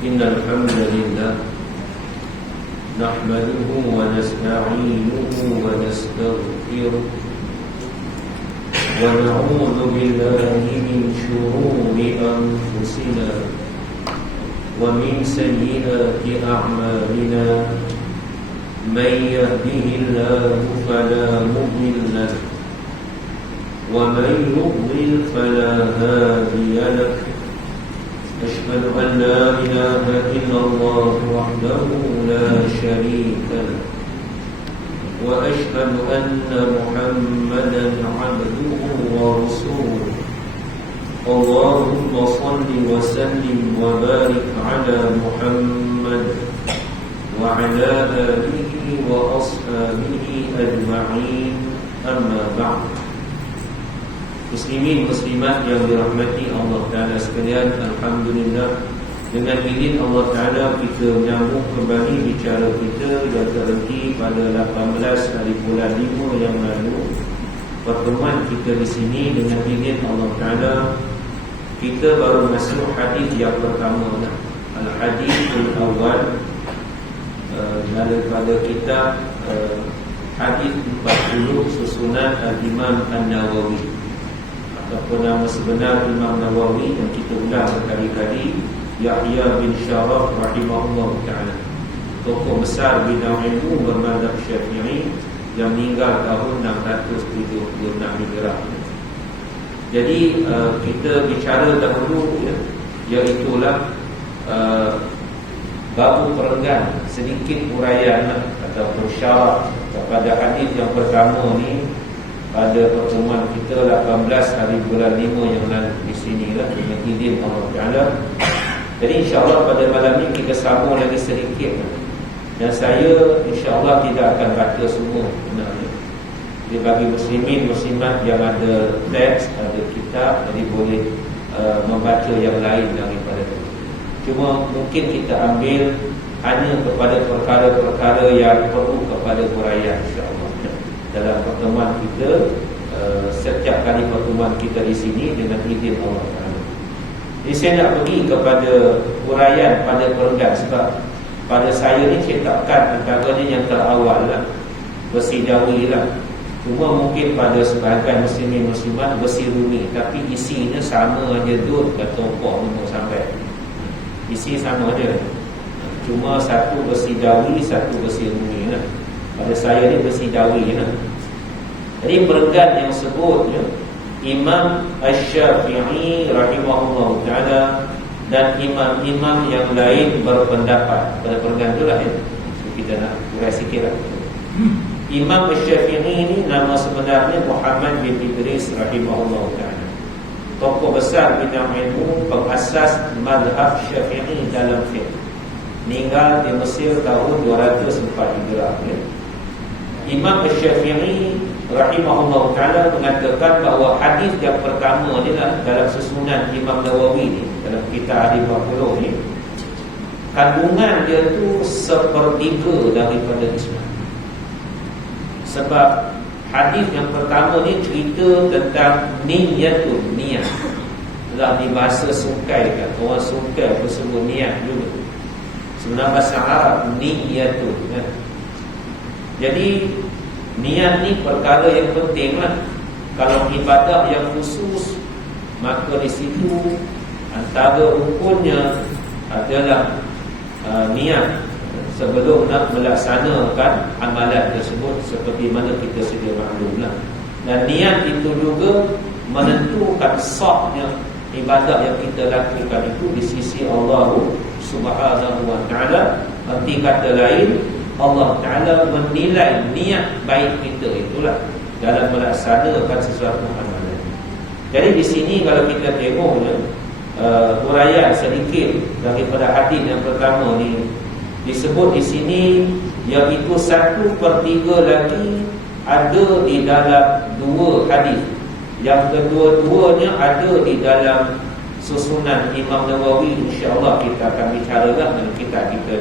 إن الحمد لله نحمده ونستعينه ونستغفره ونعوذ بالله من شرور أنفسنا ومن سيئات أعمالنا من يهده الله فلا مضل له ومن يضلل فلا هادي له أشهد أن لا إله إلا الله وحده لا شريك له وأشهد أن محمدا عبده ورسوله اللهم صل وسلم وبارك على محمد وعلى آله وأصحابه أجمعين أما بعد. Muslimin muslimat yang dirahmati Allah Ta'ala sekalian, alhamdulillah, dengan izin Allah Ta'ala kita menyambung kembali bicara kita yang terhenti pada 18 hari bulan 5 yang lalu. Pertemuan kita di sini dengan izin Allah Ta'ala kita baru masuk hadis yang pertama, al-hadithul awal daripada kitab hadis 40 susunan Al-Imam An-Nawawi ataupun nama sebenar Imam Nawawi yang kita ulang berkali-kali, Yahya bin Syaraf rahimahullah ta'ala, tokoh besar bidang ilmu bermadzhab Syafi'i yang meninggal tahun 676 Hijrah. Jadi kita bicara dahulu iaitulah babu perenggan, sedikit uraian ataupun syarah kepada hadis yang pertama ni pada pertemuan kita 18 hari bulan 5 yang lalu di sinilah dengan izin Allah Ta'ala. Jadi insya-Allah pada malam ni kita sambung lagi sedikit, dan saya insya-Allah tidak akan baca semua sebenarnya. Jadi bagi muslimin muslimat yang ada teks, ada kitab, jadi boleh membaca yang lain daripada itu. Cuma mungkin kita ambil hanya kepada perkara-perkara yang perlu kepada huraian insya-Allah dalam pertemuan kita, setiap kali pertemuan kita di sini dengan izin Allah Taala. Jadi saya nak pergi kepada huraian pada perenggan, sebab pada saya ni cetakan antaranya yang terawal lah, versi Jawi lah. Cuma mungkin pada sebahagian muslimin muslimat versi Rumi, tapi isinya sama aja tu, kata Opok nombor sampai isi sama aja, cuma satu versi Jawi, satu versi Rumi lah. Pada saya ni versi Jawi lah. Jadi perenggan yang sebutnya Imam Asy-Syafi'i rahimahullah ta'ala dan imam-imam yang lain berpendapat pada perenggan tu lah kita nak urai sikit lah. Imam Asy-Syafi'i ni nama sebenarnya Muhammad bin Idris rahimahullah ta'ala, tokoh besar bidang ilmu, pengasas mazhab Syafi'i dalam fiqh, meninggal di Mesir tahun 204 Hijrah. Imam Asy-Syafi'i rahimahullah ta'ala mengatakan bahawa hadis yang pertama ni lah dalam susunan Imam Nawawi ni, dalam kitab Hadis 40 ni, kandungan dia tu 1/3 daripada Islam. Sebab hadis yang pertama ni cerita tentang niat, dalam di bahasa Sungkai kan, orang Sungkai bersebut niat juga. Sebenarnya bahasa Arab niat tu kan. Jadi niat ni perkara yang penting lah. Kalau ibadah yang khusus, maka di situ antara rukunnya adalah niat sebelum nak melaksanakan amalan tersebut, seperti mana kita sedia maklumlah. Dan niat itu juga menentukan sahnya ibadah yang kita lakukan itu di sisi Allah Subhanahu wa ta'ala. Arti kata lain, Allah Ta'ala menilai niat baik kita itulah dalam melaksanakan sesuatu amalan. Jadi di sini kalau kita tengok huraian sedikit daripada hadis yang pertama ni, disebut di sini iaitu 1/3 lagi ada di dalam 2 hadis. Yang kedua-duanya ada di dalam susunan Imam Nawawi. InsyaAllah kita akan bicarakan dalam kitab kita.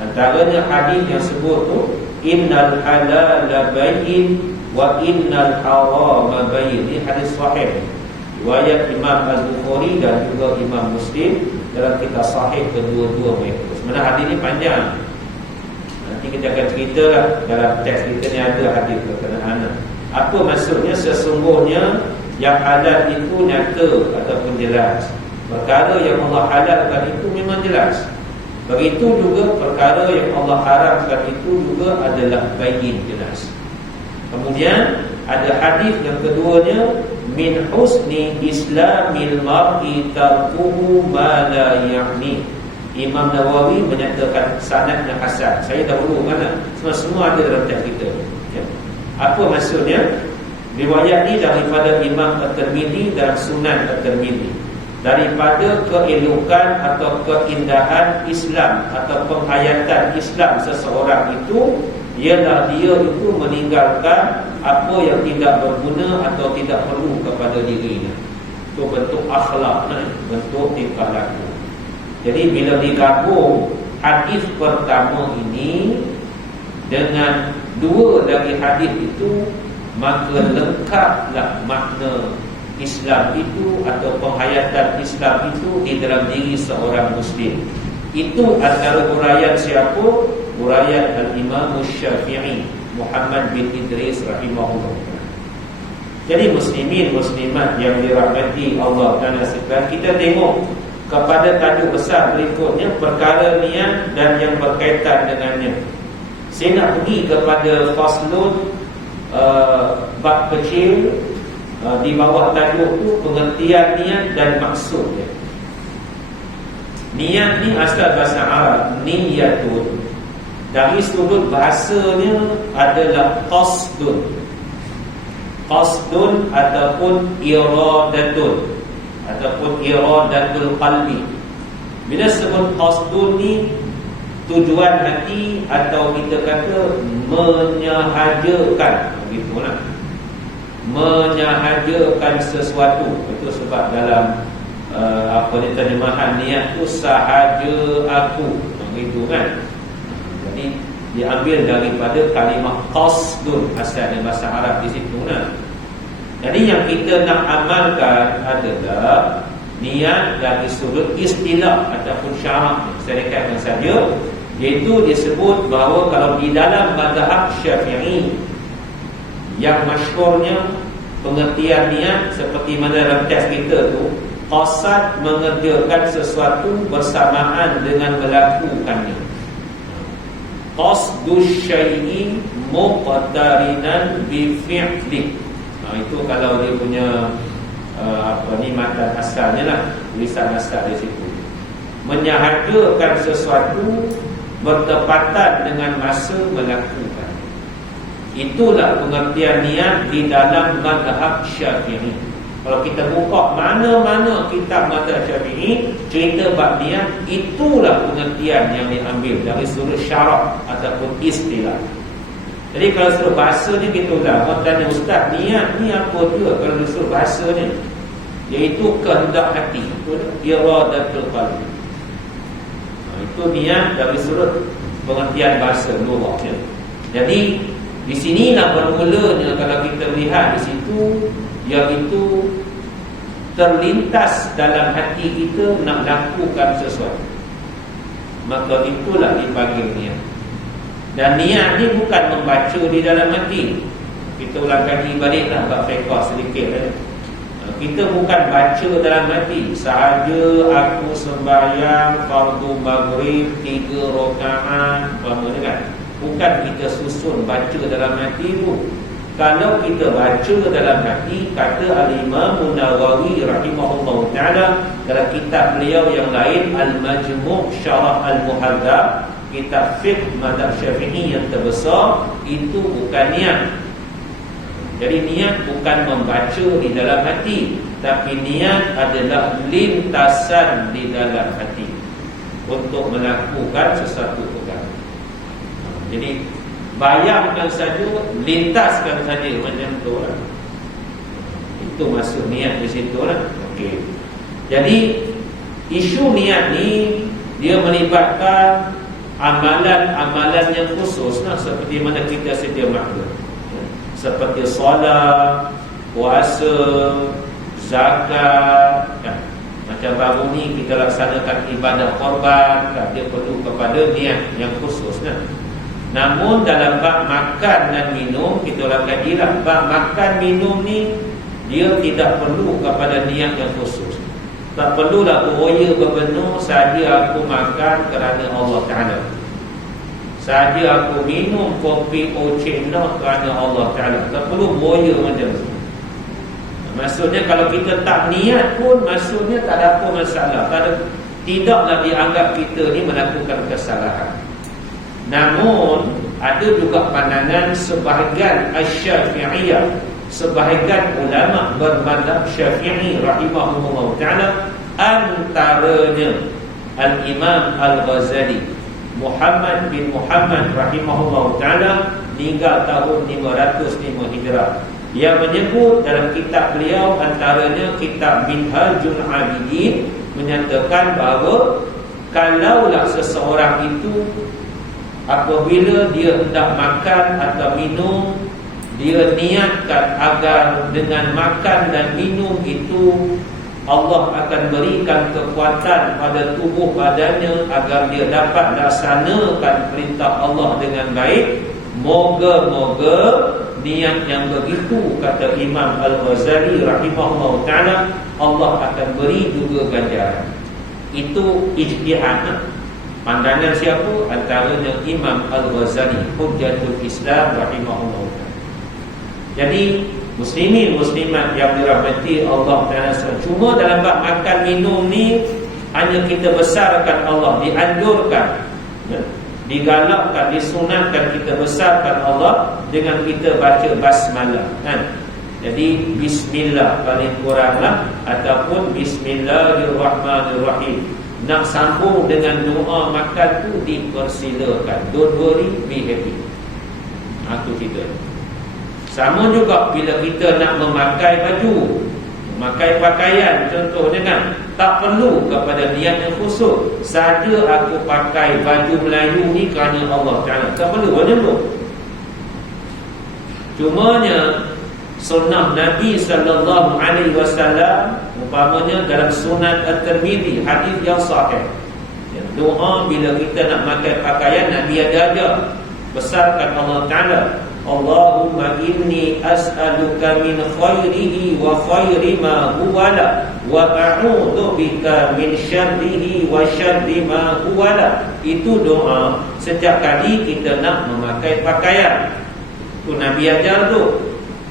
Antaranya hadis yang sebut tu, innal halala bayyin wa innal harama bayyin. Ini hadis sahih riwayat Imam Al-Bukhari dan juga Imam Muslim dalam kitab sahih kedua-dua mereka. Sebenarnya hadis ni panjang. Nanti kita akan cerita lah, dalam teks kita ni ada hadis berkenaan. Apa maksudnya? Sesungguhnya yang halal itu nyata ataupun jelas. Perkara yang Allah halalkan itu memang jelas. Begitu juga perkara yang Allah haramkan itu juga adalah bayyin, jelas. Kemudian ada hadis yang keduanya, min husni islamil mar'i tarkuhu ma la ya'ni. Imam Nawawi menyatakan sanadnya hasan. Saya dahulu mana semua ada dalam teks kita, ya. Apa maksudnya? Riwayat ini daripada Imam At-Tirmidzi dalam Sunan At-Tirmidzi, daripada keelokan atau keindahan Islam atau penghayatan Islam seseorang itu ialah dia itu meninggalkan apa yang tidak berguna atau tidak perlu kepada dirinya. Itu bentuk akhlak, bentuk tingkah laku. Jadi bila digabung hadis pertama ini dengan dua dari hadis itu, maka lengkaplah makna Islam itu atau penghayatan Islam itu di dalam diri seorang Muslim. Itu antara huraian siapa? Huraian Al-Imam Syafi'i Muhammad bin Idris rahimahullah. Jadi muslimin muslimat yang dirahmati Allah dan sekalian, kita tengok kepada tajuk besar berikutnya, perkara niat dan yang berkaitan dengannya. Saya nak pergi kepada faslun bab kecil di bawah tajuk tu, pengertian niat dan maksudnya. Niat ni asal bahasa Arab niyatun, dari sudut bahasanya adalah qasdun. Qasdun ataupun iradatun ataupun iradatul qalbi. Bila sebut qasdun ni tujuan hati atau kita kata menyahajakan, begitulah. Menyahajakan sesuatu. Itu sebab dalam terjemahan niat tu sahaja aku, begitu kan. Jadi diambil daripada kalimah qasdun, asalnya bahasa Arab di situ nah. Jadi yang kita nak amalkan adalah niat dari sudut istilah ataupun syarak. Saya rekatkan saja, iaitu disebut bahawa kalau di dalam mazhab Syafi'i yang masyhurnya pengertian niat seperti mana dalam teks kita tu, qasad mengerjakan sesuatu bersamaan dengan melakukannya. Qasdus syai'i muqtarinan bi fi'li. Itu kalau dia punya matan asalnya lah, tulisan asal di situ. Menyahajakan sesuatu bertepatan dengan masa melakukan. Itulah pengertian niat di dalam mazhab Syafi'i. Kalau kita buka mana-mana kitab mazhab Syafi'i cerita bab niat, itulah pengertian yang diambil dari sudut syarak ataupun istilah. Jadi kalau suruh bahasa ni gitulah. Orang tanya, ustaz, niat ni apa dia kalau disuruh bahasa ni? Iaitu kehendak hati, iradatul qalbi. Itu niat dari sudut pengertian bahasa lughahnya. Jadi di sinilah bermulanya kalau kita lihat di situ, iaitu terlintas dalam hati kita nak lakukan sesuatu, maka itulah dipanggil niat. Dan niat ni bukan membaca di dalam hati. Kita ulang kaji baliklah bab fiqh sedikit. Kita bukan baca dalam hati, sahaja aku sembahyang fardu maghrib 3 rakaat, kan? Bukan kita susun baca dalam hati tu. Kalau kita baca dalam hati, kata Al-Imam Nawawi rahimahullah ta'ala dalam kitab beliau yang lain, Al-Majmu' Syarah Al-Muhadzab, kitab fiqh mazhab Syafi'i yang terbesar, itu bukan niat. Jadi niat bukan membaca di dalam hati, tapi niat adalah lintasan di dalam hati untuk melakukan sesuatu perkara. Jadi bayangkan saja, lintaskan saja macam tu lah. Itu maksud niat di situ lah. Okey. Jadi isu niat ni dia melibatkan amalan-amalan yang khusus lah, seperti mana kita sedia maklum, seperti solat, puasa, zakat, Macam baru ni kita laksanakan ibadah korban, dia perlu kepada niat yang khusus. Namun dalam bab makan dan minum, kita orang kajilah bab makan minum ni dia tidak perlu kepada niat yang khusus. Tak perlulah beroya berbenar saja aku makan kerana Allah Ta'ala, saja aku minum kopi Ocena kerana Allah Ta'ala. Tak perlu beroya macam tu. Maksudnya kalau kita tak niat pun, maksudnya tak ada apa masalah. Tidaklah dianggap kita ni melakukan kesalahan. Namun ada juga pandangan sebahagian Asy-Syafi'iyah, sebahagian ulama bermadzhab Syafi'i rahimahullah ta'ala, antaranya Al-Imam Al-Ghazali Muhammad bin Muhammad rahimahullah ta'ala, meninggal tahun 505 Hijrah, yang menyebut dalam kitab beliau, antaranya kitab Minhajul Abidin, menyatakan bahawa kalaulah seseorang itu apabila dia hendak makan atau minum, dia niatkan agar dengan makan dan minum itu Allah akan berikan kekuatan pada tubuh badannya agar dia dapat laksanakan perintah Allah dengan baik, moga-moga niat yang begitu, kata Imam Al-Ghazali rahimahullah ta'ala, Allah akan beri juga ganjaran. Itu ijtihad, pandangan siapa? Antaranya Imam Al-Ghazali, Hujjatul Islam rahimahullah ta'ala. Jadi muslimin muslimat yang dirahmati Allah Ta'ala, cuma dalam bab makan minum ni hanya kita besarkan Allah, dianjurkan, digalakkan, disunatkan kita besarkan Allah dengan kita baca basmalah, kan? Jadi bismillah paling kuranglah, ataupun bismillahirrahmanirrahim. Nak sambung dengan doa makan tu dipersilakan. Don't worry, be happy. Itu kita. Sama juga bila kita nak memakai baju, memakai pakaian, contohnya kan, tak perlu kepada niat yang khusus. Saja aku pakai baju Melayu ni kerana Allah Ta'ala, tak perlu macam tu. Cumanya sunnah Nabi sallallahu alaihi wasallam, umpamanya dalam Sunan At-Tirmizi, hadis yang sahih, doa bila kita nak pakai pakaian, Nabi ada ajar besarkan Allah Ta'ala. Allahumma inni as'aluka min khairihi wa khairi ma huwa la, wa a'udzu bika min syarrihi wa syarri ma huwa la. Itu doa setiap kali kita nak memakai pakaian. Itu Nabi ajar tu.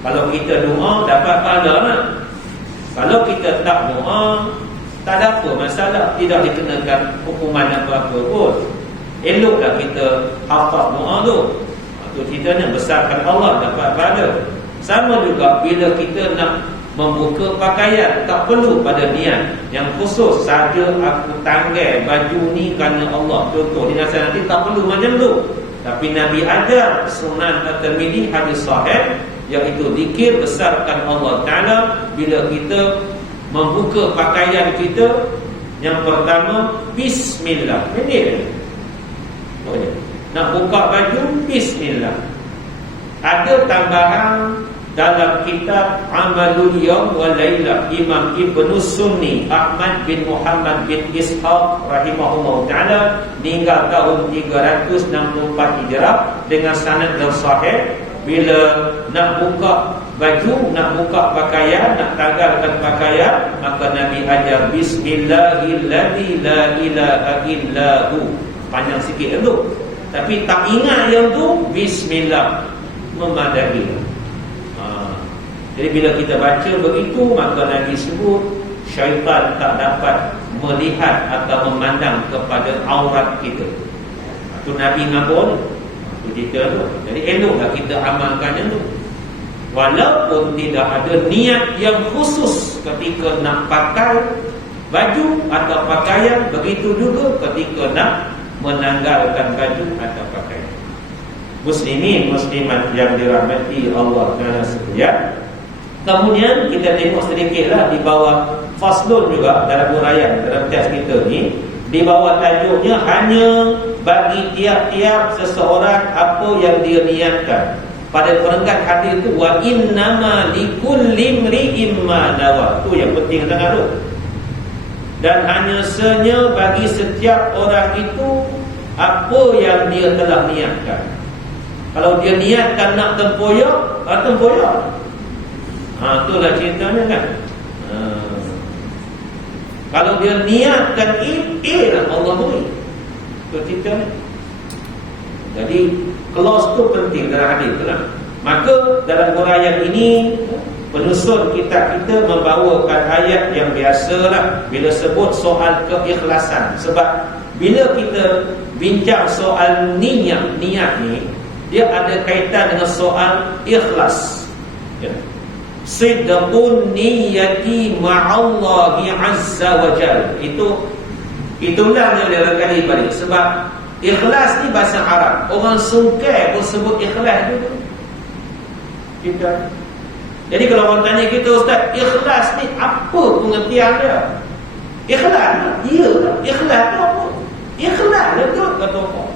Kalau kita doa dapat pahala lah. Kalau kita tak doa, tak ada apa masalah, tidak dikenakan hukuman apa-apa pun. Eloklah kita hafal doa tu. Itu ceritanya besarkan Allah, dapat pahala. Sama juga bila kita nak membuka pakaian, tak perlu pada niat yang khusus. Saja aku tanggal baju ni kerana Allah, contoh di nasihat nanti, tak perlu macam tu. Tapi Nabi ajar Sunan At-Tirmizi hadis sahih, iaitu zikir besarkan Allah Ta'ala bila kita membuka pakaian kita. Yang pertama, bismillah. Ini nak buka baju, bismillah. Ada tambahan dalam kitab Amalul Yawm wa Laylah, Imam Ibn Sunni Ahmad bin Muhammad bin Ishaq rahimahullah ta'ala, meninggal tahun 364 Hijrah dengan sanad yang sahih. Bila nak buka baju, nak buka pakaian, nak tanggalkan pakaian, maka Nabi ajar bismillahilladzi la ilaha illahu. Panjang sikit tu, tapi tak ingat yang tu, bismillah memadai. Jadi bila kita baca begitu, maka Nabi sebut syaitan tak dapat melihat atau memandang kepada aurat kita. Itu Nabi ngabur kita tu. Jadi eloklah kita amalkan yang tu, walaupun tidak ada niat yang khusus ketika nak pakai baju atau pakaian. Begitu juga ketika nak menanggalkan baju atau pakaian. Muslimin muslimat yang dirahmati Allah Ta'ala sekalian, kemudian kita tengok sedikitlah di bawah faslun juga dalam huraian dalam teks kita ni. Di bawah tajuknya, hanya bagi tiap-tiap seseorang apa yang dia niatkan. Pada peringkat hadis itu, wa innama likulli imri'in ma nawa. Tu yang penting sangat tu. dan hanya senya bagi setiap orang itu apa yang dia telah niatkan. Kalau dia niatkan nak tempoyak, tempoyak. Itulah ceritanya kan. Kalau dia niatkan lah Allah beri. Itu ceritanya. Jadi clause tu penting dalam hadis tu lah. Maka dalam huraian ini penusun kitab kita membawakan ayat yang biasalah bila sebut soal keikhlasan. Sebab bila kita bincang soal niat ni, dia ada kaitan dengan soal ikhlas. Ya. Sidqun niyati ma'allahi azza wa jal. Itulah dia kali balik. Sebab ikhlas ni bahasa Arab. Orang sungkai pun sebut ikhlas juga. Kita. Jadi kalau orang tanya kita, Ustaz, ikhlas ni apa pengertian dia? Ikhlas ni, ikhlas tu apa? Ikhlas tu kata orang.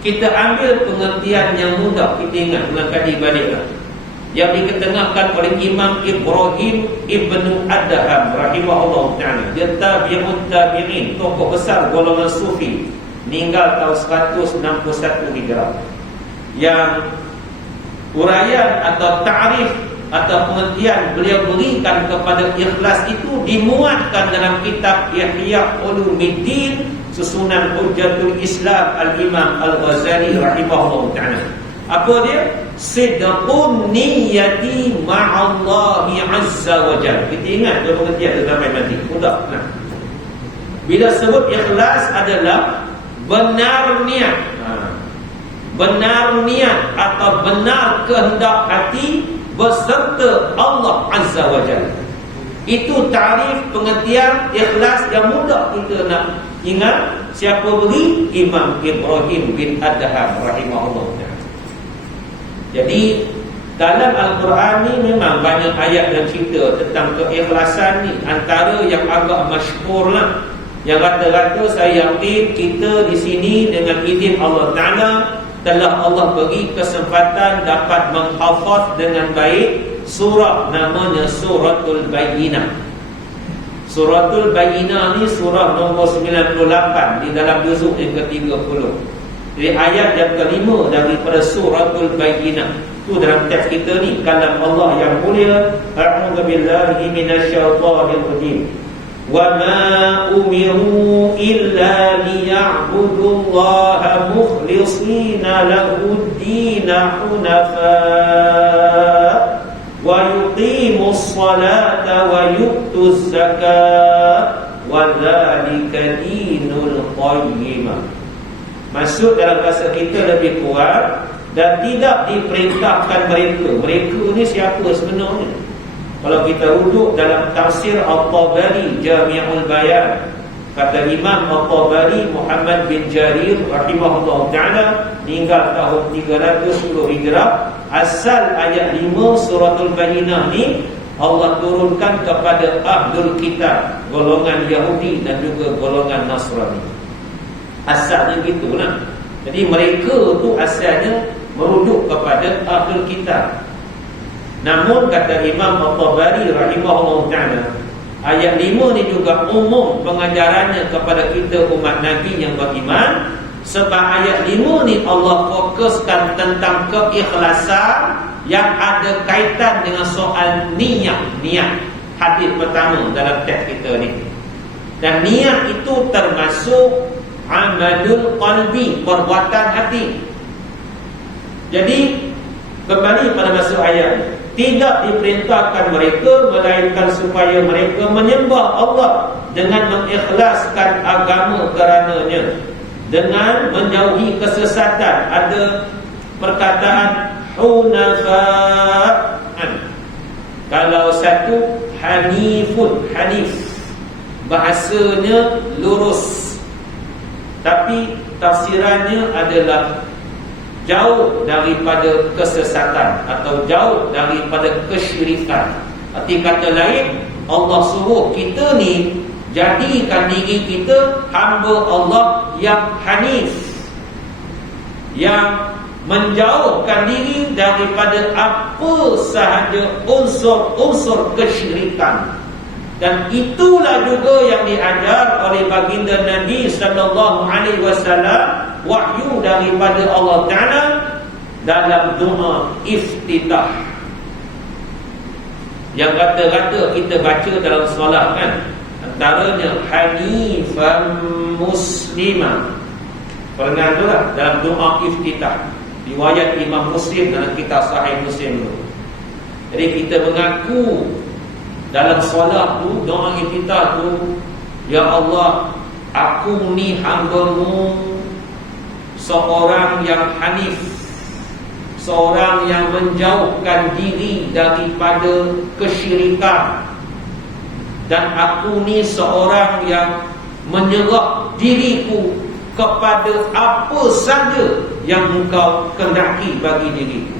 Kita ambil pengertian yang mudah. Kita ingat ulang kali balik lah, yang diketengahkan oleh Imam Ibrahim Ibnu Adham rahimahullah ta'ala. Dia tabi'ut tabi'in, tokoh besar golongan sufi, meninggal tahun 161 Hijrah. Yang uraian atau ta'rif atau pengertian beliau berikan kepada ikhlas itu dimuatkan dalam kitab Ihya Ulumuddin, susunan Hujjatul Islam Al-Imam Al-Ghazali rahimahullah ta'ala. Apa dia? Sidqun niyati ma'allahi azza wa jalla. Kita ingat dua pengertian tu sampai mati. Mudah. Nah. Bila sebut ikhlas adalah benar niat. Benar niat atau benar kehendak hati beserta Allah azza wa jalla. Itu tarif pengertian ikhlas yang mudah kita nak ingat. Siapa beri? Imam Ibrahim bin Adham rahimahullah ta'ala. Jadi dalam Al-Quran ni memang banyak ayat dan cerita tentang keikhlasan ni. Antara yang agak masyhur lah, yang rata-rata saya yakin kita di sini dengan izin Allah Ta'ala telah Allah beri kesempatan dapat menghafaz dengan baik surah namanya Suratul Bayyinah. Suratul Bayyinah ni surah nombor 98 di dalam juzuk yang ke-30. Jadi ayat yang kelima daripada Suratul Bayyinah. Itu dalam teks kita ni, kalam Allah yang mulia. A'udzu billahi minasyaitonir rajim. Wa ma umiru illa liya'budullaha mukhlishina lahud-din hunafa wa yuqimus salata wa yu'tuz zakata wa dzalika dinul qayyimah. Masuk dalam bahasa kita lebih kuat, dan tidak diperintahkan mereka. Mereka ni siapa sebenarnya? Kalau kita rujuk dalam tafsir At-Tabari Jami'ul Bayan, kata Imam At-Tabari Muhammad bin Jarir rahimahullah ta'ala, meninggal tahun 310 Hijrah. Asal ayat 5 Suratul Bayyinah ni Allah turunkan kepada Ahlul Kitab, golongan Yahudi dan juga golongan Nasrani. Asalnya gitulah. Jadi mereka tu asalnya merujuk kepada Ahlul Kitab. Namun kata Imam At-Tabari rahimahullah ta'ala, ayat 5 ni juga umum pengajarannya kepada kita umat Nabi yang beriman. Sebab ayat 5 ni Allah fokuskan tentang keikhlasan yang ada kaitan dengan soal niat. Hadis pertama dalam teks kita ni. Dan niat itu termasuk amalul qalbi, perbuatan hati. Jadi kembali pada masuk ayat, tidak diperintahkan mereka melainkan supaya mereka menyembah Allah dengan mengikhlaskan agama kerananya, dengan menjauhi kesesatan. Ada perkataan hunafa. Kalau satu hanifun, hanif bahasanya lurus, tapi tafsirannya adalah jauh daripada kesesatan atau jauh daripada kesyirikan. Arti kata lain, Allah suruh kita ni jadikan diri kita hamba Allah yang hanif, yang menjauhkan diri daripada apa sahaja unsur-unsur kesyirikan. Dan itulah juga yang diajar oleh baginda Nabi sallallahu alaihi wasallam, wahyu daripada Allah Taala dalam doa iftitah. Yang kata-kata kita baca dalam solat kan, antaranya hanifan muslimah. Pernah tu lah dalam doa iftitah. Riwayat Imam Muslim dalam kitab Sahih Muslim tu. Jadi kita mengaku dalam solat tu, doa iftitah tu, ya Allah, aku ni hamba-Mu, seorang yang hanif, seorang yang menjauhkan diri daripada kesyirikan, dan aku ni seorang yang menyerah diriku kepada apa saja yang Engkau kehendaki bagi diriku.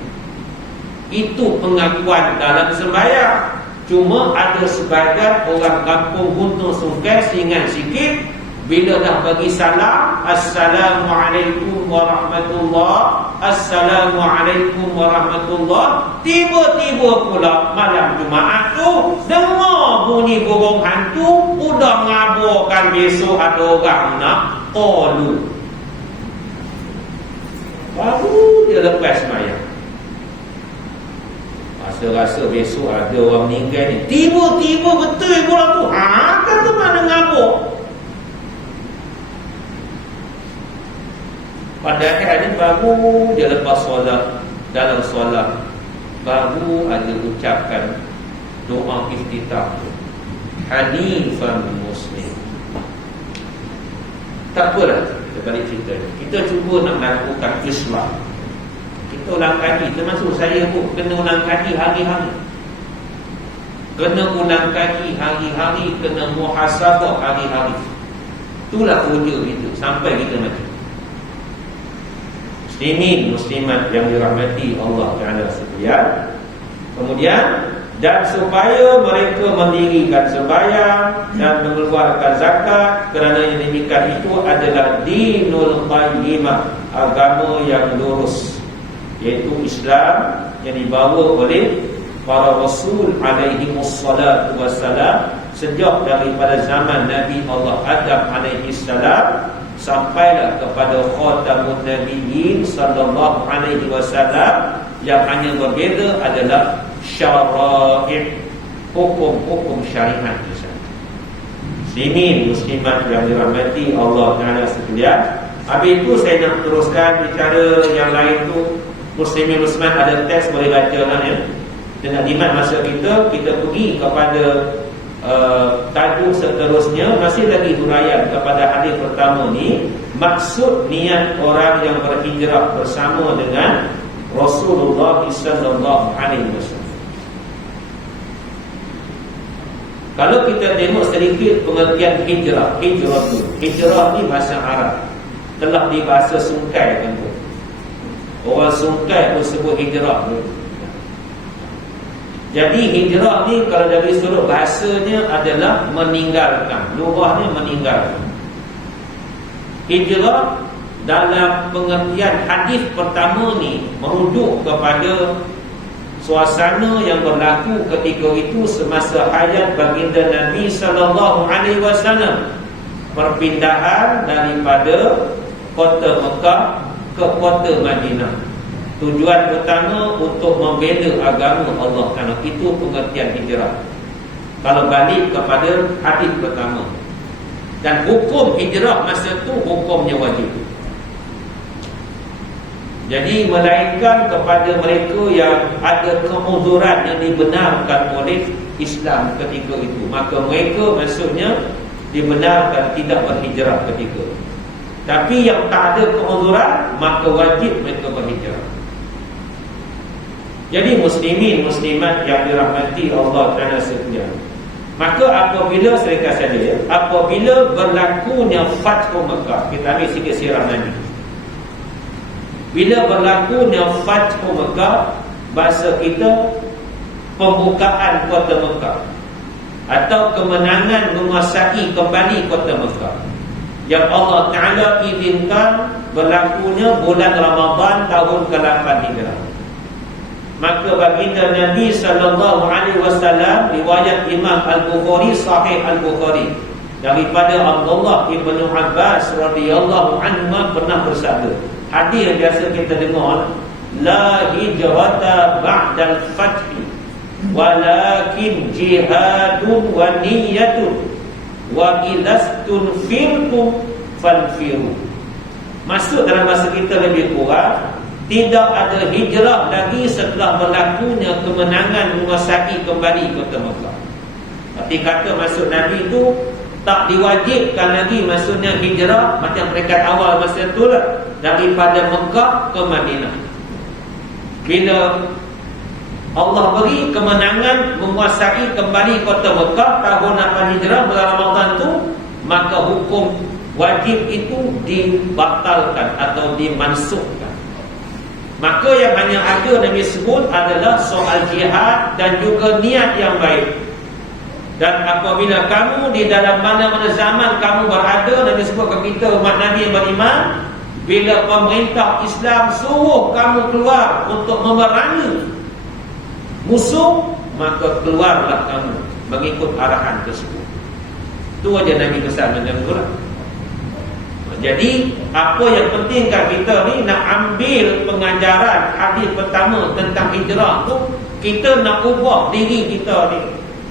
Itu pengakuan dalam sembahyang. Cuma ada sebagian orang kampung Gunung Sungkai seringan sikit, bila dah bagi salam, Assalamualaikum warahmatullah, Assalamualaikum warahmatullah, tiba-tiba pula malam Jumaat tu dengar bunyi burung hantu, udah ngaburkan besok ada orang nak qalu. Baru dia lepas sembahyang, rasa besok ada orang meninggal ni, tiba-tiba betul pula tu, kata mana ngabuk. Padahal ni baru dia lepas solat, dalam solat baru ada ucapkan doa iftitah hanifan muslim. Tak apalah, kita balik cerita. Kita cuba nak melakukan Islam. Kita ulang kaji, termasuk saya pun kena ulang kaji hari-hari. Kena ulang kaji hari-hari, kena muhasabah hari-hari. Itulah kerja kita sampai kita mati. Muslimin muslimat yang dirahmati Allah Taala sekalian. Kemudian, dan supaya mereka mendirikan sembahyang dan mengeluarkan zakat, kerana yang demikian itu adalah dinul qayyimah, agama yang lurus, iaitu Islam yang dibawa oleh para rasul alaihi wassalatu wassalam sejak daripada zaman Nabi Allah Adam alaihi salam sampailah kepada khatamun nabiyyin sallallahu alaihi wasallam, yang hanya berbeza adalah syara'i', hukum-hukum syariat di sana. Muslimin muslimat yang dirahmati Allah Taala sekalian. Habis itu saya nak teruskan bicara yang lain tu. Muslimin muslimat ada teks boleh baca lah ya. Kita nak jimat masa kita pergi kepada tajuk seterusnya. Masih lagi huraian kepada hadis pertama ni, maksud niat orang yang berhijrah bersama dengan Rasulullah sallallahu alaihi wasallam. Kalau kita tengok sedikit pengertian hijrah, hijrah ni bahasa Arab, telah dibahasa Sungkai kan tu. Orang Sungkai pun sebut hijrah tu. Jadi hijrah ni kalau dari sudut bahasanya adalah meninggalkan, lughahnya meninggalkan. Hijrah dalam pengertian hadis pertama ni merujuk kepada suasana yang berlaku ketika itu semasa hayat baginda Nabi sallallahu alaihi wasallam, perpindahan daripada kota Mekah ke kota Madinah. Tujuan utama untuk membela agama Allah Taala. Itu pengertian hijrah kalau balik kepada hadis pertama. Dan hukum hijrah masa tu hukumnya wajib. Jadi melainkan kepada mereka yang ada keuzuran yang dibenarkan oleh Islam ketika itu, maka mereka maksudnya dibenarkan tidak berhijrah ketika. Tapi yang tak ada keuzuran, maka wajib mereka berhijrah. Jadi muslimin muslimat yang dirahmati Allah Taala sekalian, maka apabila saya kata saja, apabila berlakunya Fathu Mekah, kita ambil sikit sirah Nabi. Bila berlakunya Fathu Mekah, bahasa kita pembukaan kota Mekah atau kemenangan menguasai kembali kota Mekah, yang Allah Ta'ala izinkan berlakunya bulan Ramadan tahun ke-8 Hijrah. Maka baginda Nabi SAW, riwayat Imam Al-Bukhari, Sahih Al-Bukhari, daripada Abdullah ibn Abbas radhiyallahu anhu pernah bersabda, hadis yang biasa kita dengar, la hijrata ba'dal fathi walakin jihadun wa niyyatun wa idastunfirtum fanfiru. Maksud dalam bahasa kita lebih kurang, tidak ada hijrah lagi setelah berlakunya kemenangan menguasai kembali kota Mekah. Arti kata maksud Nabi itu tak diwajibkan lagi, maksudnya hijrah macam peringkat awal masa itu lah, daripada Mekah ke Madinah. Bila Allah beri kemenangan menguasai kembali kota Mekah tahun 8 Hijrah bulan Ramadan itu, maka hukum wajib itu dibatalkan atau dimansukkan. Maka yang hanya ada Nabi sebut adalah soal jihad dan juga niat yang baik. Dan apabila kamu di dalam mana-mana zaman kamu berada, Nabi sebut kepada kita umat Nabi yang beriman, bila pemerintah Islam suruh kamu keluar untuk memerangi musuh, maka keluarlah kamu mengikut arahan tersebut. Itu aja Nabi pesan macam tu lah. Jadi apa yang penting kat kita ni, nak ambil pengajaran hadis pertama tentang hijrah tu, kita nak ubah diri kita ni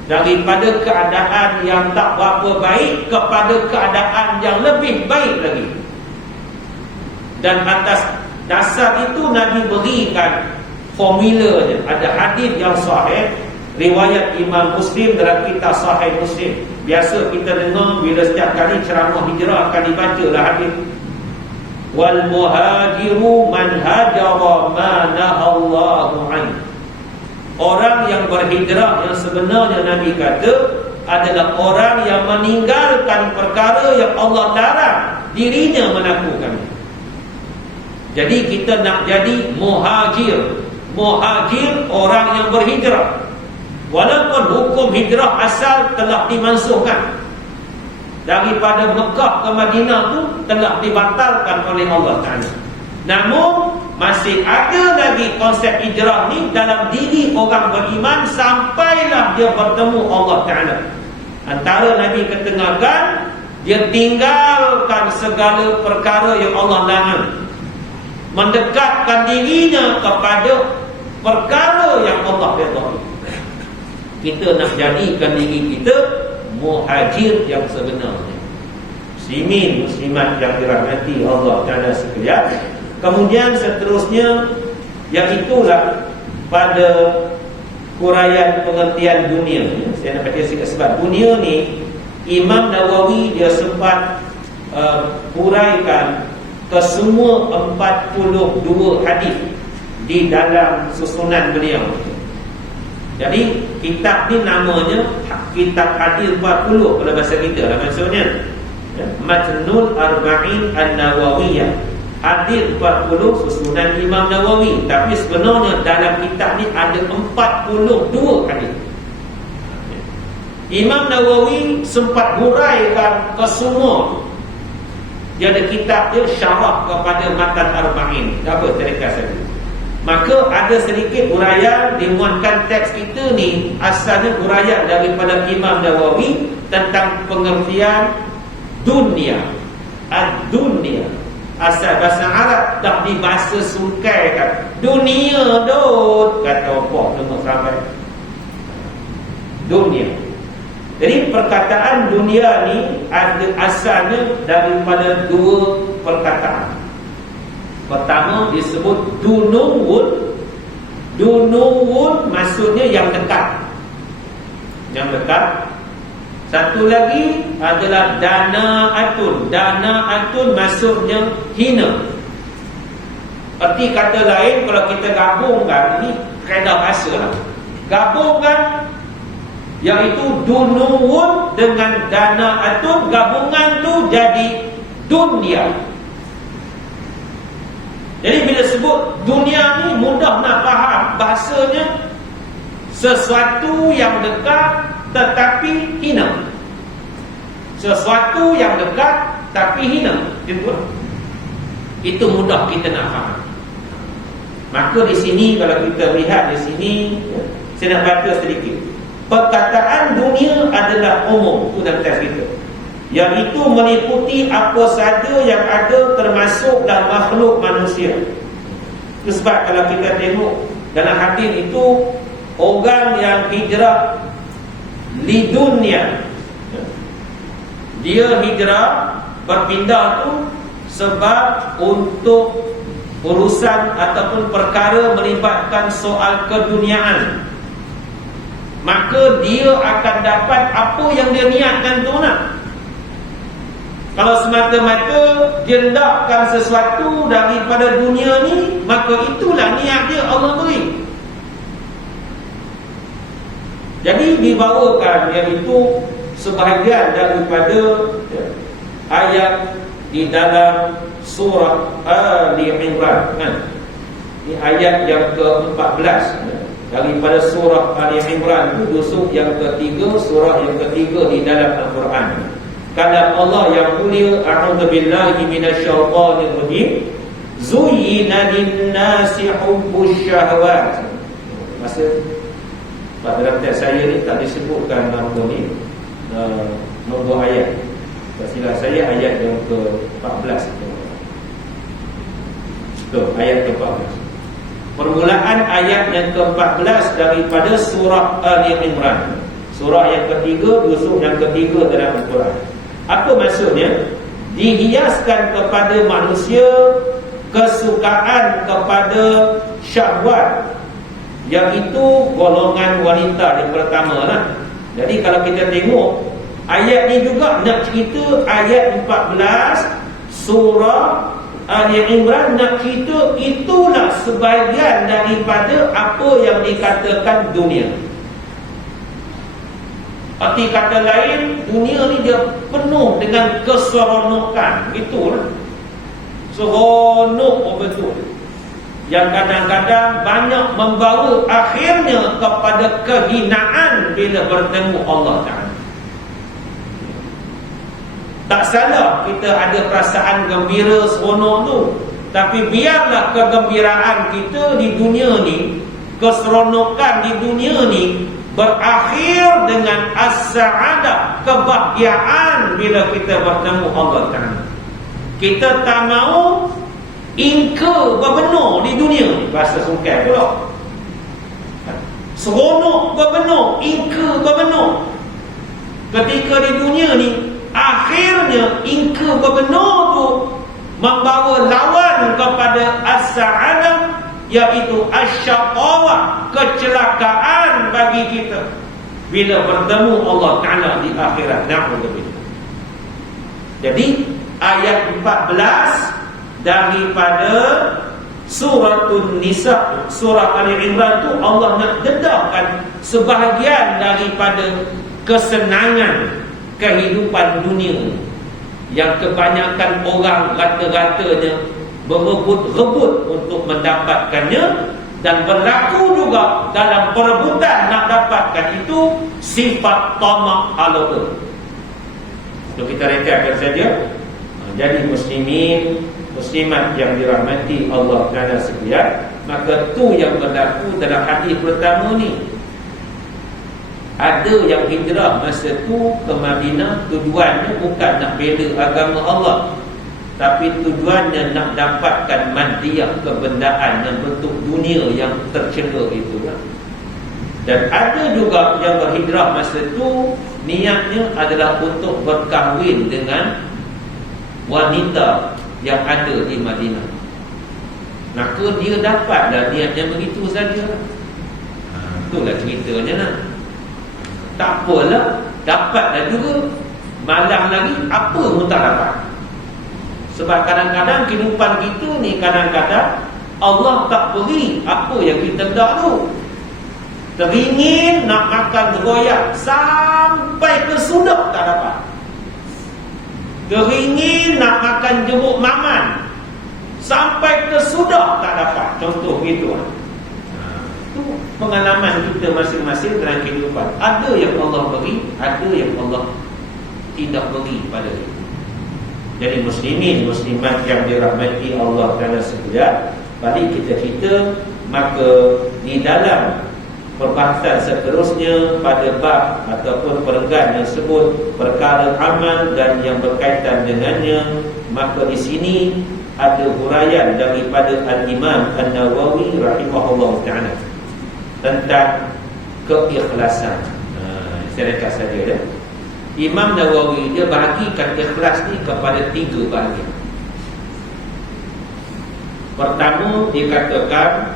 daripada keadaan yang tak berapa baik kepada keadaan yang lebih baik lagi. Dan atas dasar itu Nabi berikan formulanya. Ada hadis yang sahih riwayat Imam Muslim dalam kitab Sahih Muslim. Biasa kita dengar bila setiap kali ceramah hijrah akan dibacalah hadis, wal muhajiru man hajara ma nahallahu an. Orang yang berhijrah yang sebenarnya Nabi kata adalah orang yang meninggalkan perkara yang Allah larang dirinya melakukannya. Jadi kita nak jadi muhajir. Muhajir orang yang berhijrah. Walaupun hukum hijrah asal telah dimansuhkan, daripada Mekah ke Madinah tu telah dibatalkan oleh Allah Ta'ala, namun masih ada lagi konsep hijrah ni dalam diri orang beriman sampailah dia bertemu Allah Ta'ala. Antara Nabi ketengahkan, dia tinggalkan segala perkara yang Allah larang, mendekatkan dirinya kepada perkara yang Allah redha. Kita nak jadikan diri kita muhajir yang sebenarnya. Muslimin, muslimat yang dirahmati Allah Ta'ala sekalian. Kemudian seterusnya, iaitulah pada huraian pengertian dunia. Saya nak baca sikit sebab dunia ni Imam Nawawi dia sempat huraikan ke semua 42 hadis di dalam susunan beliau. Jadi kitab ni namanya Kitab Hadis 40 kalau bahasa kita lah maksudnya, Matnul Arba'in An-Nawawiyah, Hadis 40 susunan Imam Nawawi. Tapi sebenarnya dalam kitab ni ada 42 hadis. Imam Nawawi sempat huraikan ke semua. Dia ada kitab dia syarah kepada Matan Arba'in. Apa terdekat saja. Maka ada sedikit huraian dimuatkan teks kita ni, asalnya huraian daripada Imam Nawawi tentang pengertian dunia. Ad-dunia asal bahasa Arab dah dibahasa sungkai kan. Dunia dot kata apa dengar sampai dunia. Jadi perkataan dunia ni ada asalnya daripada dua perkataan. Pertama disebut dunuwun. Dunuwun maksudnya yang dekat, yang dekat. Satu lagi adalah dana'atun. Dana'atun maksudnya hina. Erti kata lain kalau kita gabungkan, ini kaedah bahasa lah, gabungkan iaitu dunuwun dengan dana'atun, gabungan tu jadi dunia. Jadi bila sebut dunia ni mudah nak faham bahasanya, sesuatu yang dekat tetapi hina. Sesuatu yang dekat tapi hina. Itu mudah kita nak faham. Maka di sini kalau kita lihat di sini, saya nak baca sedikit. Perkataan dunia adalah umum, itu dalam teks kita, yang itu meliputi apa saja yang ada termasuk dalam makhluk manusia. Itu sebab kalau kita tengok dalam hadis itu, orang yang hijrah li dunia, dia hijrah berpindah tu sebab untuk urusan ataupun perkara melibatkan soal keduniaan, maka dia akan dapat apa yang dia niatkan tu nak. Kalau semata-mata dia hendakkan sesuatu daripada dunia ni, maka itulah niat dia Allah beri. Jadi dibawakan iaitu sebahagian daripada ayat di dalam surah Ali Imran, kan? Ini ayat yang ke-14 daripada surah Ali Imran, itu dusuk yang ketiga, surah yang ketiga di dalam Al-Quran. Kata Allah yang mulia, a'udzubillahi minasyaitonir rajim, zuyyina lin-nasi hubbus syahawat. Maksud pada dalam teks saya ni tak disebutkan nama ni, nombor ayat. Tak silap saya ayat yang ke-14 itu, ayat ke-14. Permulaan ayat yang ke-14 daripada surah Ali Imran, surah yang ketiga, dusuk yang ketiga dalam Al-Quran. Apa maksudnya? Dihiaskan kepada manusia kesukaan kepada syahwat, iaitu golongan wanita yang pertama lah. Jadi kalau kita tengok ayat ni juga nak cerita, ayat 14 surah Ali Imran nak cerita itulah sebahagian daripada apa yang dikatakan dunia. Arti kata lain, dunia ni dia penuh dengan keseronokan, itulah. Seronok betul, yang kadang-kadang banyak membawa akhirnya kepada kehinaan bila bertemu Allah Ta'ala. Tak salah kita ada perasaan gembira seronok tu, tapi biarlah kegembiraan kita di dunia ni, keseronokan di dunia ni berakhir dengan as-sa'adah, kebahagiaan bila kita bertemu Allah Ta'ala. Kita tak mau ingka berbenar di dunia ni, bahasa sungkai pula. Seronok berbenar, ingka berbenar. Ketika di dunia ni, akhirnya ingka berbenar tu membawa lawan kepada as-sa'adah, iaitu asyaqawah, kecelakaan bagi kita bila bertemu Allah Ta'ala di akhirat. Na'udzubillah. Jadi ayat 14 daripada suratul Nisa, surah Ali Imran tu, Allah nak dedahkan sebahagian daripada kesenangan kehidupan dunia yang kebanyakan orang rata-ratanya berebut-rebut untuk mendapatkannya, dan berlaku juga dalam perebutan nak dapatkan itu sifat tamak halal. Untuk kita rekapkan saja. Jadi muslimin, muslimat yang dirahmati Allah Ta'ala sekalian, maka tu yang berlaku dalam hadis pertama ni. Ada yang hijrah masa tu ke Madinah, tujuannya bukan nak bela agama Allah, tapi tujuannya nak dapatkan madiyah, kebendaan yang bentuk dunia yang tercela itu. Dan ada juga yang berhijrah masa itu niatnya adalah untuk berkahwin dengan wanita yang ada di Madinah. Maka dia dapatlah niatnya begitu saja. Itulah ceritanya nak. Tak apalah, dapatlah juga, malang lagi apa pun tak dapat. Sebab kadang-kadang kehidupan kita ni, kadang-kadang Allah tak beri apa yang kita nak tu. Teringin nak makan royak sampai ke sudah tak dapat. Teringin nak makan jeruk maman sampai ke sudah tak dapat. Contoh begitu. Itu pengalaman kita masing-masing dalam kehidupan. Ada yang Allah beri, ada yang Allah tidak beri pada kita. Jadi muslimin, muslimat yang dirahmati Allah Ta'ala sekalian, balik kita maka di dalam perbahasan seterusnya pada bab ataupun perenggan yang sebut perkara amal dan yang berkaitan dengannya, maka di sini ada huraian daripada Al-Imam An-Nawawi rahimahullah ta'ala tentang keikhlasan. Saya rekas saja ya. Imam Nawawi dia bahagikan ikhlas ni kepada 3 bahagian. Pertama dikatakan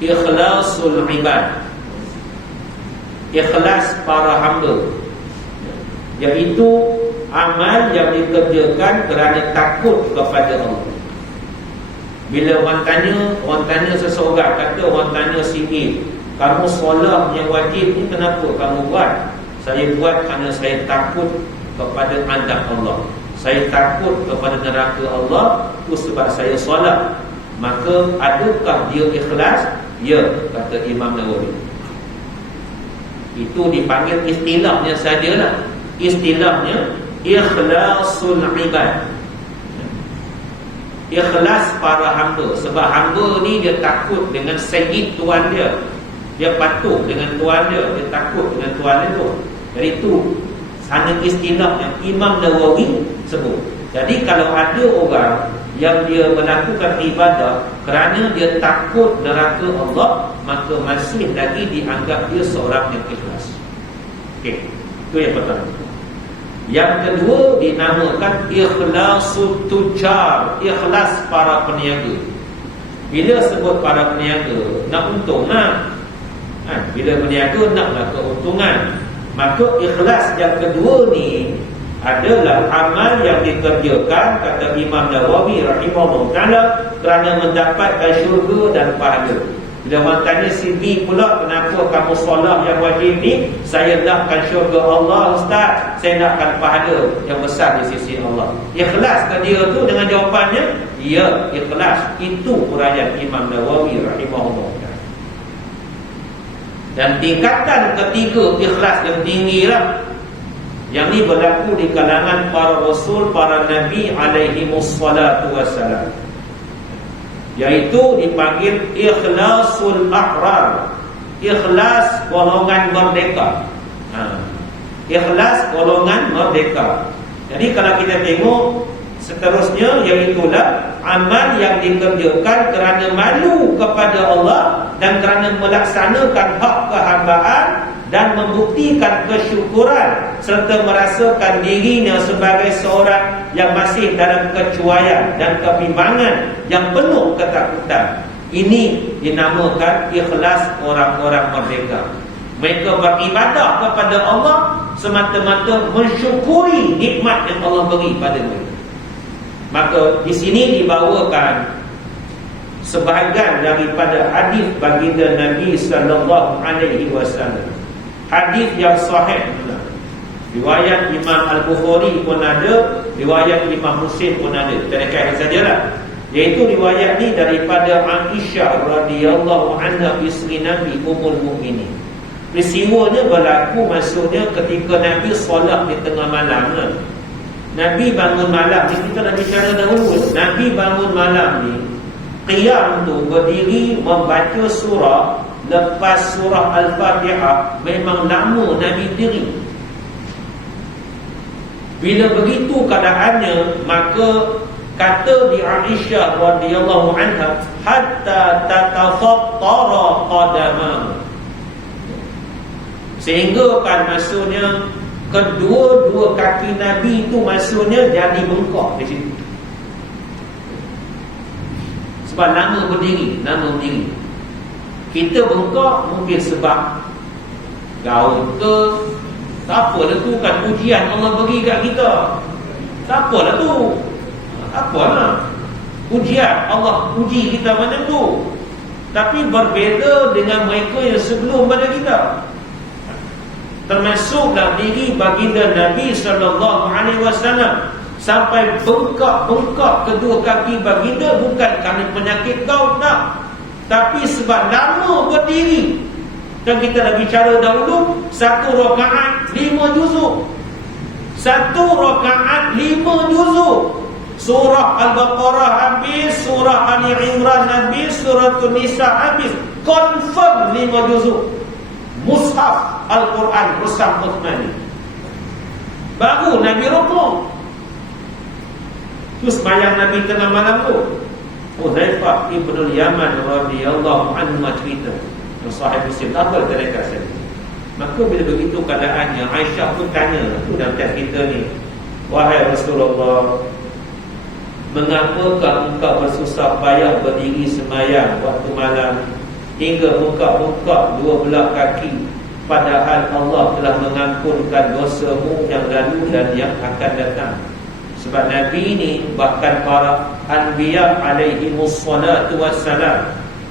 ikhlasul ibad, ikhlas para hamba, iaitu amal yang dikerjakan kerana takut kepada Allah. Bila orang tanya seseorang, kata orang tanya sikit, kamu solat yang wajib ni kenapa kamu buat? Saya buat kerana saya takut kepada azab Allah, saya takut kepada neraka Allah, itu sebab saya solat. Maka adakah dia ikhlas? Ya, kata Imam Nawawi. Itu dipanggil istilahnya sajalah. Istilahnya ikhlasul ibad, ikhlas para hamba. Sebab hamba ni dia takut dengan sayyid tuan dia, dia patuh dengan tuan dia, dia takut dengan tuan dia tu. Jadi itu sana istilah yang Imam Nawawi sebut. Jadi kalau ada orang yang dia melakukan ibadah kerana dia takut neraka Allah, maka masih lagi dianggap dia seorang yang ikhlas. Okey, itu yang pertama. Yang kedua dinamakan ikhlasul tujar, ikhlas para peniaga. Bila sebut para peniaga, nak untung nak. Bila peniaga naklah keuntungan. Maka ikhlas yang kedua ni adalah amal yang dikerjakan, kata Imam Nawawi rahimahullah ta'ala, kerana mendapatkan syurga dan pahala. Bila orang tanya sini pula, kenapa kamu solat yang wajib ni? Saya nakkan syurga Allah Ustaz, saya nakkan pahala yang besar di sisi Allah. Ikhlas ke dia tu dengan jawapannya? Ya, ikhlas. Itu uraian Imam Nawawi rahimahullah ta'ala. Dan tingkatan ketiga ikhlas yang tinggi lah, yang ni berlaku di kalangan para rasul, para nabi alaihimussalatu wassalam, iaitu dipanggil ikhlasul ahrar, ikhlas golongan merdeka. Ikhlas golongan merdeka. Jadi kalau kita tengok seterusnya, iaitulah amal yang dikerjakan kerana malu kepada Allah dan kerana melaksanakan hak kehambaan dan membuktikan kesyukuran serta merasakan dirinya sebagai seorang yang masih dalam kecuaian dan kebimbangan yang penuh ketakutan. Ini dinamakan ikhlas orang-orang merdeka. Mereka beribadah kepada Allah semata-mata mensyukuri nikmat yang Allah beri pada mereka. Maka di sini dibawakan sebahagian daripada hadis baginda Nabi sallallahu alaihi wasallam. Hadis yang sahih, riwayat Imam Al-Bukhari pun ada, riwayat Imam Muslim pun ada. Kita rekaikan sajalah. Iaitu riwayat ni daripada Aisyah radhiyallahu anha, isteri Nabi, Ummul Mukminin. Peristiwanya berlaku maksudnya ketika Nabi solat di tengah malam. Nabi bangun malam ni, kita dah bicara dahulu. Nabi bangun malam ni, qiyam tu berdiri membaca surah. Lepas surah Al-Fatihah, memang lama Nabi diri. Bila begitu keadaannya, maka kata di Aisyah radhiyallahu anha, hatta tatafattara qadamahu, sehingga kan maksudnya kedua-dua kaki Nabi itu maksudnya jadi bengkok di situ. Sebab lama berdiri. Kita bengkok mungkin sebab gaul ke, tak apalah tu, kan ujian Allah bagi kat kita. Tak apalah tu, apalah ujian Allah uji kita macam tu. Tapi berbeza dengan mereka yang sebelum pada kita. Termasuklah diri baginda Nabi sallallahu alaihi wasallam sampai bengkak kedua kaki baginda, bukan kerana penyakit gaul, tak, tapi sebab lama berdiri. Dan kita dah bicara dahulu, 1 rakaat 5 juzuk. 1 rakaat 5 juzuk. Surah Al-Baqarah habis, surah Ali Imran habis, surah Nisa habis. Confirm 5 juzuk mushaf Al-Quran Rusam Uthmani. Baru Nabi rukuk. Terus bayang Nabi tengah malam tu, Hudzaifah ibn Yaman radhiyallahu anhu cerita, Sahih Muslim, apa mereka saya. Maka bila begitu keadaannya, Aisyah pun tanya tu dalam cerita ni, wahai Rasulullah, mengapakah engkau bersusah payah berdiri sembahyang waktu malam hingga buka-buka 2 belah kaki, padahal Allah telah mengampunkan dosamu yang lalu dan yang akan datang. Sebab Nabi ini, bahkan para Anbiya alaihimus salatu wassalam,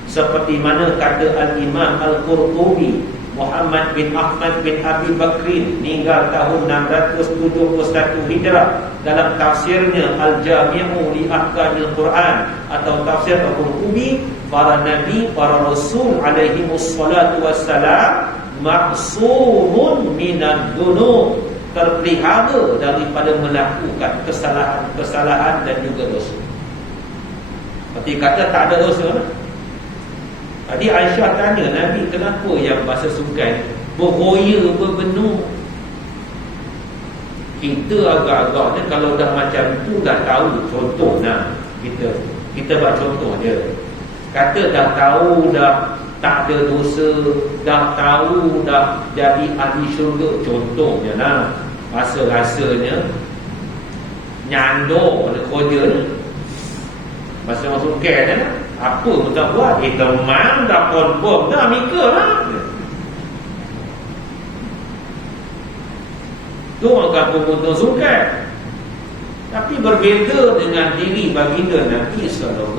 seperti mana kata Al-Imam Al-Qurtubi, Muhammad bin Ahmad bin Abi Bakrin, meninggal tahun 671 Hijrah, dalam tafsirnya Al-Jami'u li Ahkamil Quran atau tafsir Al-Qurtubi, para Nabi, para Rasul alaihimus salatu wassalam ma'sumun minad dunub, terpelihara daripada melakukan kesalahan dan juga dosa. Seperti kata tak ada dosa. Tadi Aisyah tanya Nabi, kenapa yang bahasa sungkai berhoya berbenur? Kita agak-agaknya kalau dah macam tu dah tahu. Contoh kita buat contoh je. Kata dah tahu dah tak ada dosa, dah tahu dah jadi ahli syurga, contohnya lah. Rasa-rasanya nyandor pada kerja ni. Masa masuk care ni, apa pun tak buat. Teman dah confirm dah, mikir lah. Tu maka penguntung sungkai. Tapi berbeza dengan diri baginda Nabi SAW.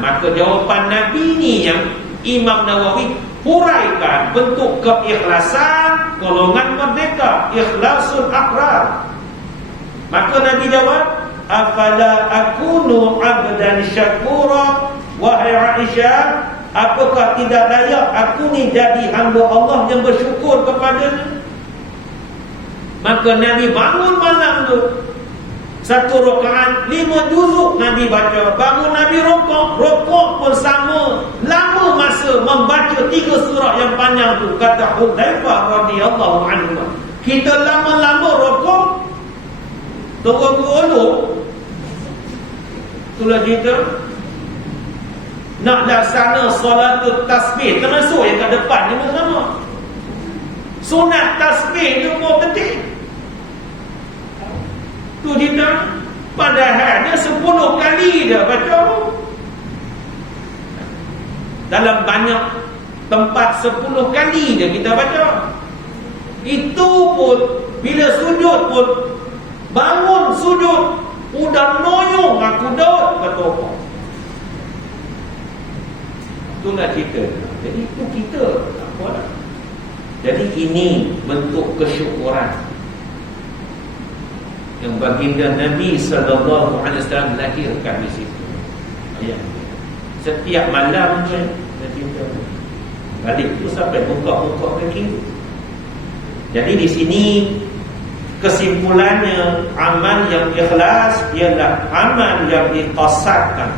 Maka jawapan Nabi ni yang Imam Nawawi huraikan bentuk keikhlasan golongan merdeka, ikhlasul akrar. Maka Nabi jawab, afala akunu abdan syakura, wahai Aisyah, apakah tidak layak aku ni jadi hamba Allah yang bersyukur kepadanya? Maka Nabi bangun malam tu, 1 rakaat 5 juzuk Nabi baca. Baru Nabi rokok pun sama lama masa membaca 3 surah yang panjang tu. Kata Hudzaifah radhiyallahu anhu, kita lama-lama rokok tolong itulah kita nak laksana solatul tasbih, termasuk yang kat depan ni sama. Sunat tasbih tu pun penting. Tu kita padahalnya 10 kali dah baca. Dalam banyak tempat 10 kali je kita baca. Itu pun bila sujud pun, bangun sujud udah noyong aku daud kata apa. Itulah kita. Jadi itu kita tak apa lah. Jadi ini bentuk kesyukuran yang baginda Nabi SAW lahirkan di situ. Ya. Setiap malam je kita balik tu sampai buka-buka kaki. Jadi di sini kesimpulannya, amal yang ikhlas ialah amal yang diqasadkan,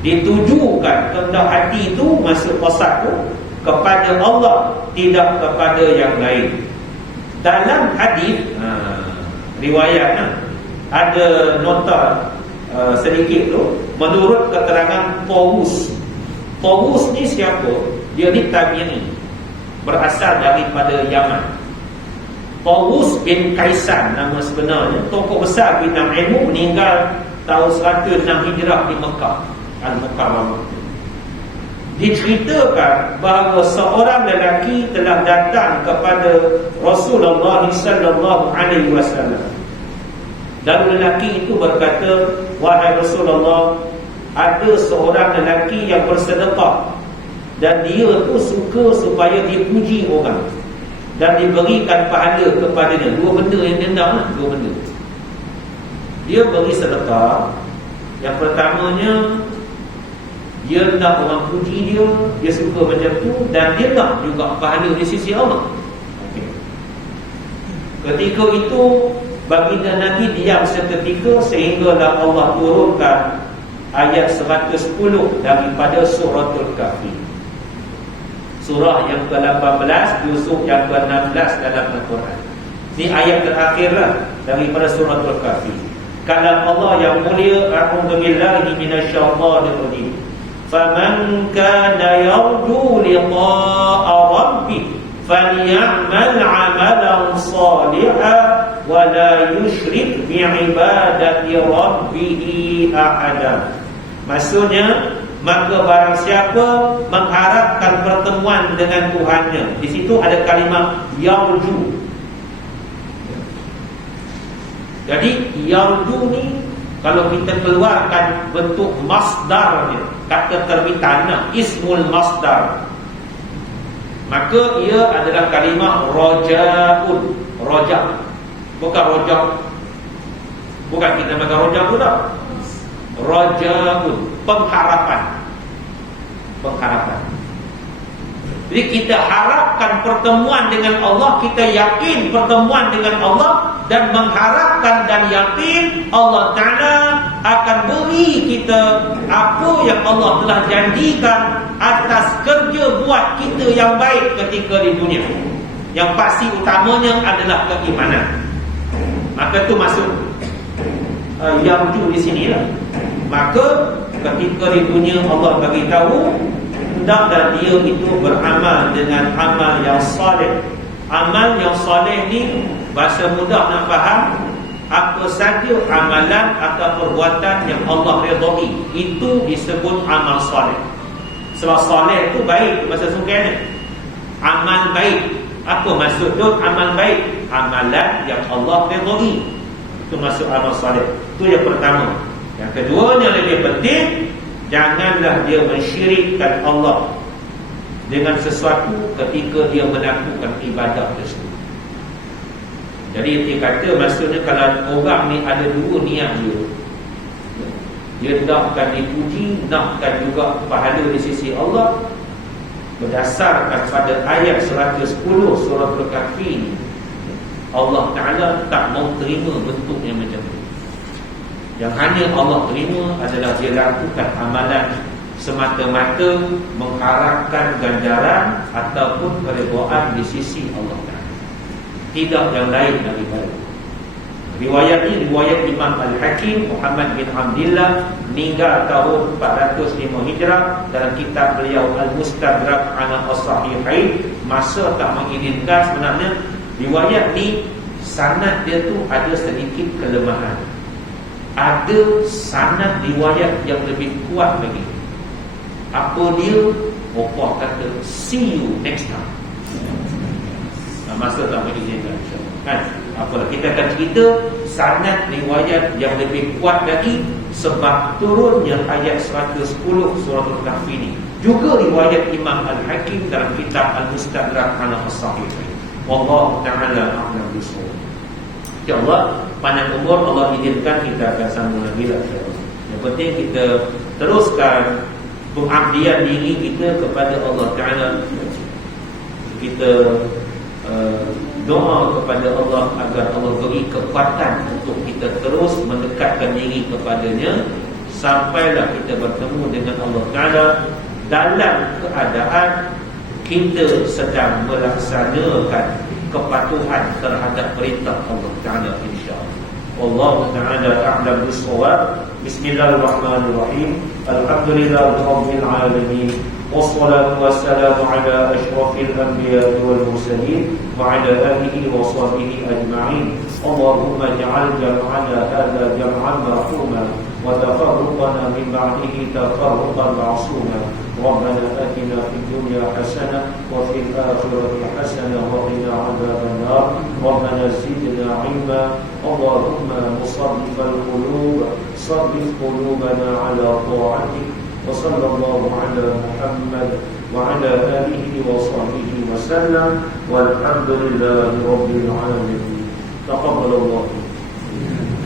ditujukan kehendak hati itu masuk qasad tu kepada Allah, tidak kepada yang lain. Dalam hadis riwayat ada nota sedikit tu, menurut keterangan Tawus. Tawus ni siapa? Dia ni tabi'i, berasal daripada Yaman. Tawus bin Kaisan nama sebenarnya, tokoh besar bidang ilmu, meninggal tahun 106 Hijrah di Mekah Al-Mukarramah. Diceritakan bahawa seorang lelaki telah datang kepada Rasulullah sallallahu alaihi wasallam. Dan lelaki itu berkata, wahai Rasulullah, ada seorang lelaki yang bersedekah dan dia tu suka supaya dipuji orang dan diberikan pahala kepadanya. 2 benda yang dendam lah, 2 benda. Dia beri sedekah. Yang pertamanya, dia nak orang puji dia, dia suka macam tu, dan dia nak juga pahala di sisi Allah. Okay. Ketika itu Baginda Nabi diam seketika sehinggalah Allah turunkan ayat 110 daripada suratul Kahfi. Surah yang ke-18 Yusuf yang ke-16 dalam Al-Quran. Ini ayat terakhirlah daripada suratul Kahfi. Kalam Allah yang mulia, a'udzubillahi minasyaitonir rajim. Faman kana yarju liqa'a rabbih falyamal 'amalan shalihan wa la yusyrik bi'ibadati rabbih ahada. Maksudnya, maka barang siapa mengharapkan pertemuan dengan Tuhannya, di situ ada kalimat yarju. Jadi yarju ni kalau kita keluarkan bentuk masdarnya, kata terbitan, ismul masdar, maka ia adalah kalimah rojaun. Rojak, bukan rojak, bukan kita makan rojak pula. Rojaun, pengharapan. Pengharapan. Jadi kita harapkan pertemuan dengan Allah, kita yakin pertemuan dengan Allah, dan mengharapkan dan yakin Allah Ta'ala akan beri kita apa yang Allah telah janjikan atas kerja buat kita yang baik ketika di dunia. Yang pasti utamanya adalah keimanan. Maka itu maksud yang di sini lah. Maka ketika di dunia Allah bagi tahu hendaklah dia itu beramal dengan amal yang saleh. Amal yang saleh ni bahasa mudah nak faham, apa saja amalan atau perbuatan yang Allah redai, itu disebut amal saleh. Sebab saleh tu baik, bahasa sungkai ni amal baik. Apa maksud tu amal baik? Amalan yang Allah redai, itu masuk amal saleh. Itu yang pertama. Yang keduanya lebih penting, janganlah dia mensyirikkan Allah dengan sesuatu ketika dia melakukan ibadah tersebut. Jadi dia kata maksudnya kalau orang ni ada dua niat dia nakkan dipuji, nakkan juga pahala di sisi Allah, berdasarkan pada ayat 110 surah Al-Kahfi, Allah Ta'ala tak mau terima bentuk yang macam itu. Yang hanya Allah terima adalah dia lakukan amalan semata-mata mengharapkan ganjaran ataupun keredaan di sisi Allah Ta'ala, tidak yang lain daripada. Riwayat ini riwayat Imam Al-Hakim Muhammad bin Abdillah, meninggal tahun 405 Hijrah. Dalam kitab beliau Al-Mustadrak ala As-Sahihain, masa tak mengizinkan. Sebenarnya riwayat ni sanad dia tu ada sedikit kelemahan. Ada sanad riwayat yang lebih kuat lagi. Apa dia? Opah kata see you next time. Masa tak mengizinkan, kan? Apalah, kita akan cerita sanad riwayat yang lebih kuat lagi, sebab turunnya ayat 110 surah Al-Kahfi ini. Juga riwayat Imam Al-Hakim dalam kitab Al-Mustadrak ala As-Sahihain. Wallahu ta'ala a'lam bishawab. InsyaAllah panjang umur Allah izinkan kita akan sambung lagi lah. Yang penting kita teruskan pengabdian diri kita kepada Allah Ta'ala. Kita doa kepada Allah agar Allah beri kekuatan untuk kita terus mendekatkan diri kepadanya sampailah kita bertemu dengan Allah Ta'ala dalam keadaan kita sedang melaksanakan kepatuhan terhadap perintah Allah Ta'ala, insyaAllah. Wallahu ta'ala a'lam bis-shawab. Bismillahirrahmanirrahim. Alhamdulillahirabbil alamin. Wassalatu wassalamu ala asyrafil anbiya'i wal mursalin wa ala alihi wa sahbihi ajma'in. Allahumma ij'al jam'ana hadha jam'an marhuma wa tafarruqana min ba'dihi tafarruqan ma'suma. ربنا آتنا في الدنيا حسنة وفي الآخرة حسنة وقنا عذاب النار. ربنا زدنا علما. اللهم مصرف القلوب صرف قلوبنا على طاعتك. وصلى الله على محمد وعلى آله وصحبه وسلم والحمد لله رب العالمين. تقبل الله.